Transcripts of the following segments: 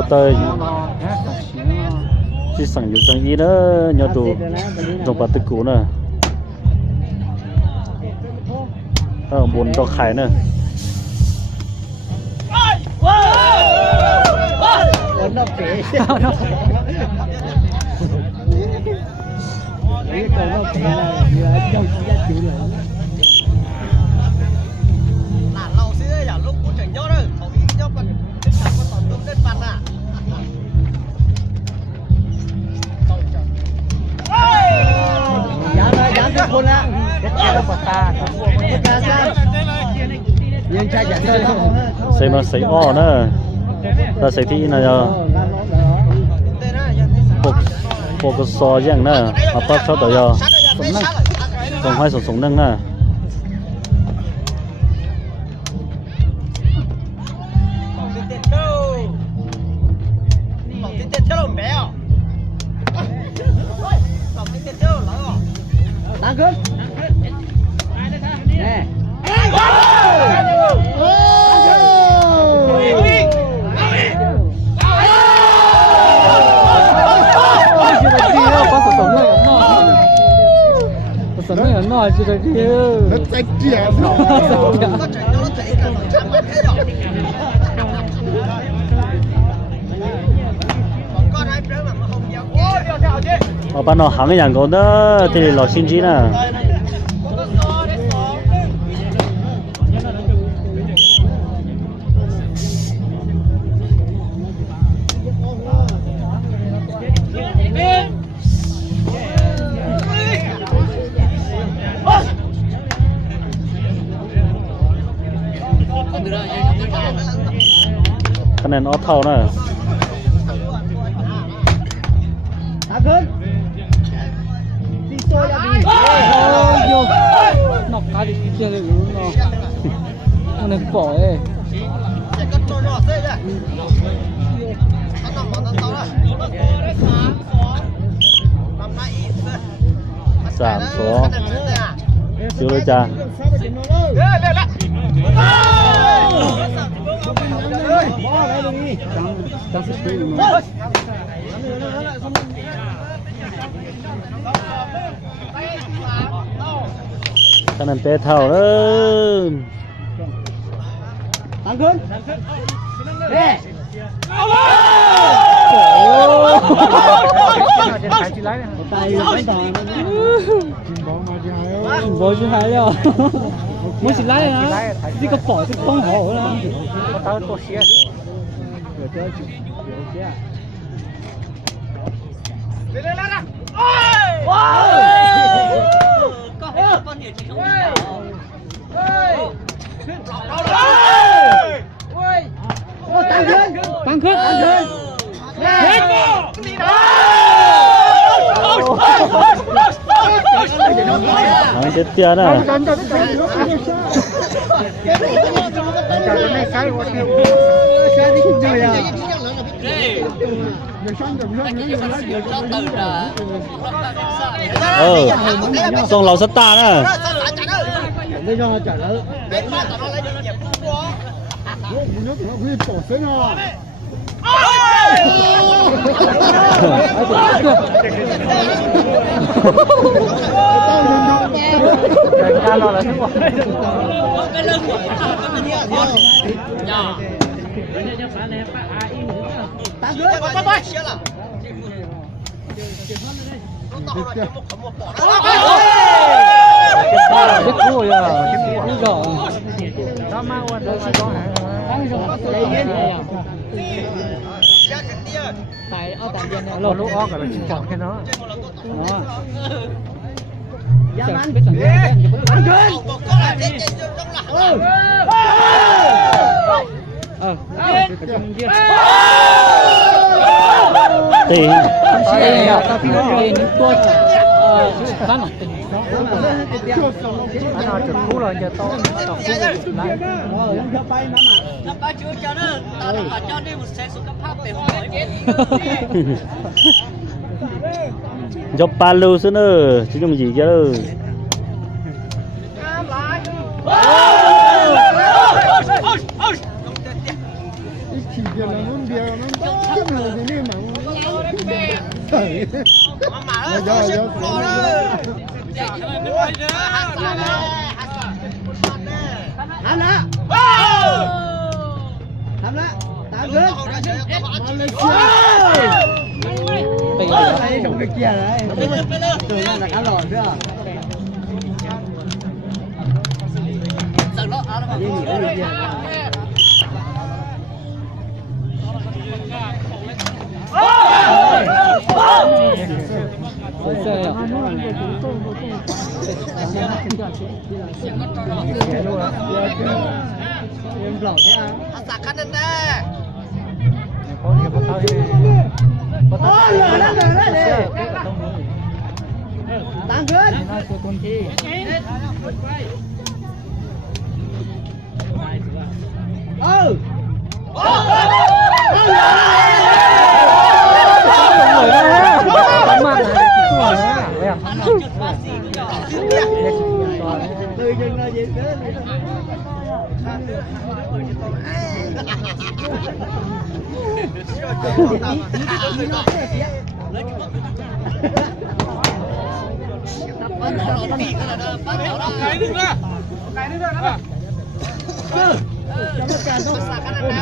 có tơi chỉ sẵn dụng chẳng ý nữa nhớ tụ dùng bà tư cũ nữa buồn cho khải nữa xây mà xây o nữa ta xây thì này bộ cái sò dạng nữa mà bắt sau tới giờ còn hai sống nâng nè Đáng cướp nè nó chỉ là kia nó chạy trẻ ở bên nó hàng cái dạng còn đó thì là xin chí nè cái này nó thâu nè nó cá đi kia rồi nó nên bỏ ấy giảm số chưa lấy cha cái này tê thầu đó tăng cứng nè bố chứ hay rồi muốn xịt lái hả đi có bỏ cái con hổ đó tao có xe tăng khớp hàng chết tiền à xong lẩu sắt ta nè đây cho nó trả lời tại ở tại dân này lỗ óc là chỉ chọn cái nó tỷ cho ba lưu xin ơi chứ dùng gì chứ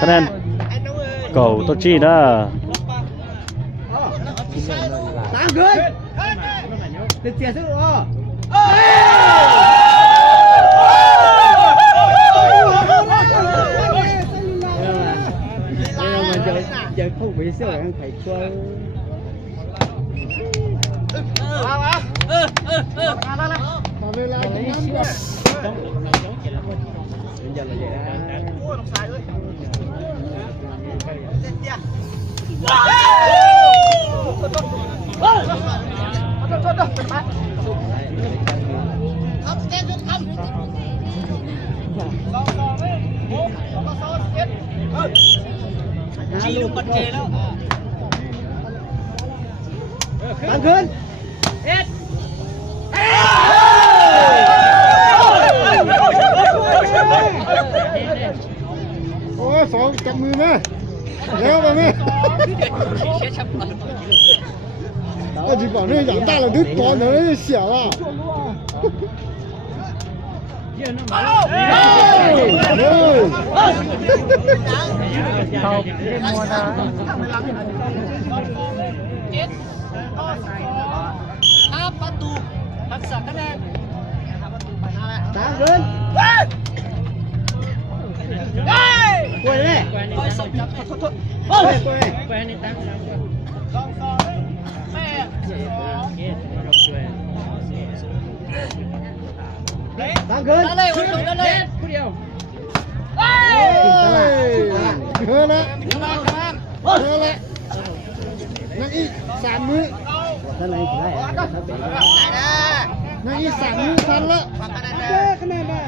คะแนนเก่าตัวจี้นะgiờ không bị sợ anh phải cho Tăngขึ้นโอ้สองจับมือไหมเร็วไปไหม那就把那养大了都短的那就小了。ประตูทักษะคะแนนตามขึ้นกวยเลยกวยส่งจับโทษกวยนี่ตั้งตั้งขึ้นเลยวันลงกันเลยผู้เดียวเฮ้ยนะนั่งอีก3 มื้อท่านไหนได้นั่งอีก3 มื้อทันละคะแนนได้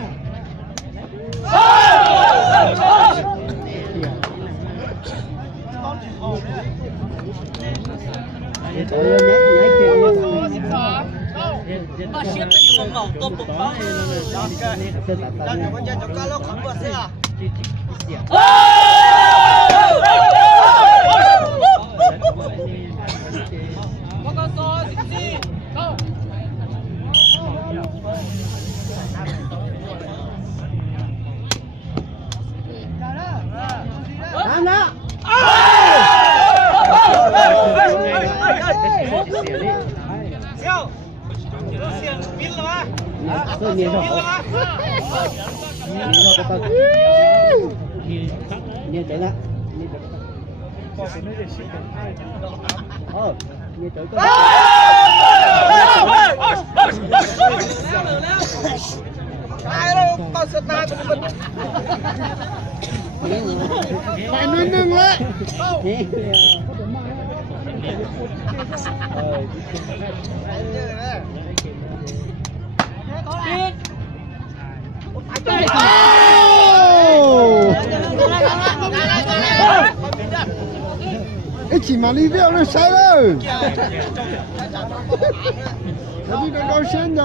把鞋子有毛都不放，那我们家就干了恐怖事啊！我告诉你，走。拿了。跳。冰了吗？这捏上好。捏对了。哦，捏对了。来了，到时拿着。ไป1-1เลย一起马力表那谁了？他这个高兴的。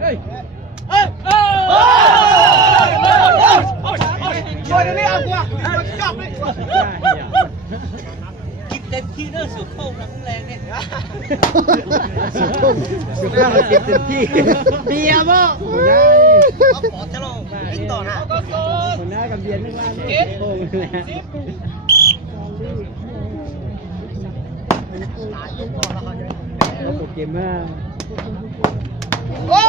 哎！ช่วยเดี๋ยวนี้เอากู ต็มที่เนอะสุดโค้งแรงเนี่ย สุดยอดเลยเต็มที่เบียร์บ่ เอาปอดจะลงยิงต่อนะ คนหน้ากับเบียร์นึกว่าเนี่ยโค้งเลยนะเราตกเกมมาก โอ้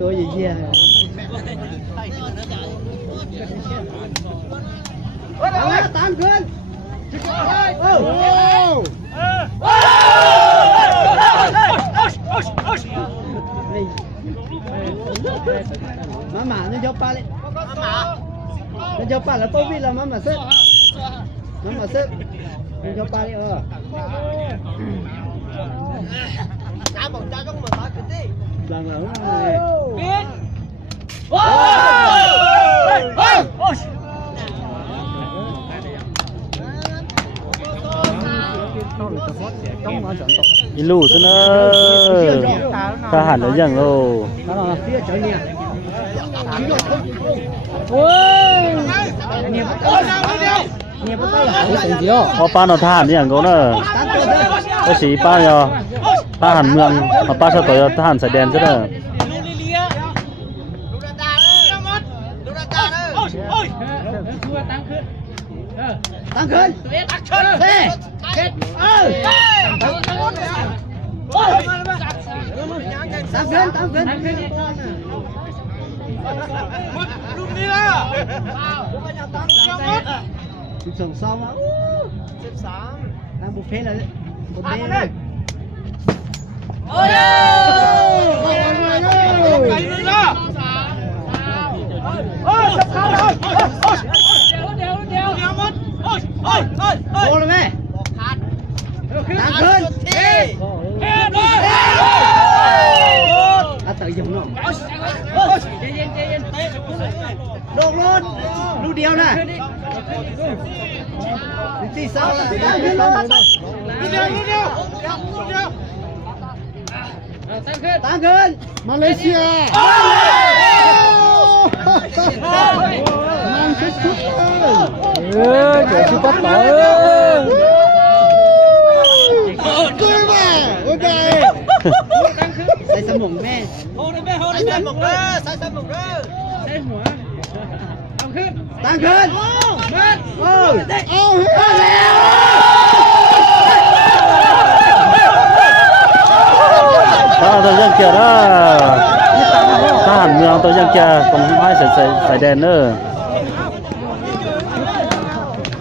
ตัวใหญ่ๆตามขึ้นมาหมาเนี่ยยกปลาเลยเนี่ยยกปลาแล้วโต้วิ่งแล้วมาหมาซึมาหมาซึเนี่ยยกปลาเลยจ้าบอกจ้าต้องเหมือนตาขึ้นดิ หลังๆ ปิดโอ้ย อีลูซะเนอะทหารแล้วยังโล phía chợ nè ôi nè bắt tay nè bắt tay là hậu tình gì không พอป้าเราทหารอย่างก็เนอะก็สีป้าเนาะทหารเมืองมาป้าชาวต่อยทหารสายแดนซะเนอะ ลูลิเลียลูดาดาเอ้ยลูดาดาเอ้ยโอ้ย tăngขึ้น ตักเชิญ เฮ้เฮ็ดtăngขึ้นลูกนี้ล่ะ12 xong á 13 đang buffet là buffet đây โอ้ยไปเลยล่ะโอ้ยจับขาเลยเดี๋ยวมันโอ้ย vô rồi mẹ บอกขาด tăngขึ้น ที่เฮ้ยเลย à tự dùng nó ใจเย็นเตะ đột luôn lúc điều nè tí sau là tăngขึ้นluôn ลูกเดียวtăngขึ้น Malaysia มันสุดๆเลยเจ๋อชุบปั๊บต่อคือแม่โอเคใส่สมองแม่ โอ้ยแม่โอ้ยแม่หมกเด้อใส่หมกเด้อ ตั้งขึ้นเอาแล้ว ถ้าตัวยังเกียร์ทหารเมืองตัวยังเกียร์ตรงให้สายแดนเนอร์